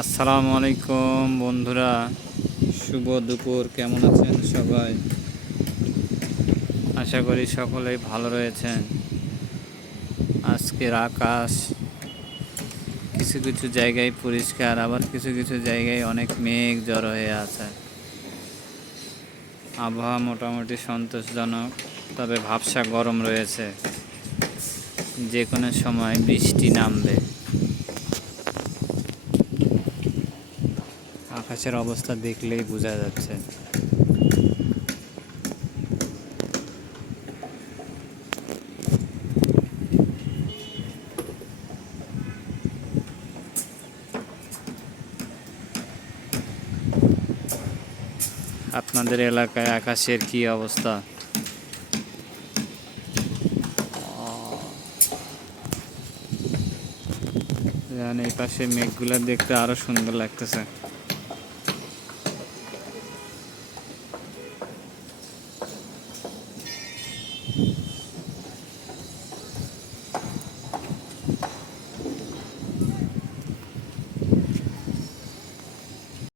আসসালামু আলাইকুম বন্ধুরা, শুভ দুপুর। কেমন আছেন সবাই? আশা করি সকলেই ভালো রয়েছেন। আজকের আকাশ কিছু কিছু জায়গায় পরিষ্কার, আবার কিছু কিছু জায়গায় অনেক মেঘ জড়ো হয়ে আছে। আবহাওয়া মোটামুটি সন্তোষজনক, তবে ভ্যাপসা গরম রয়েছে। যে কোনো সময় বৃষ্টি নামবে। আকাশের অবস্থা দেখলেই বোঝা যাচ্ছে। আপনাদের এলাকায় আকাশের কি অবস্থা? এই পাশে মেঘগুলো দেখতে আরো সুন্দর লাগতেছে।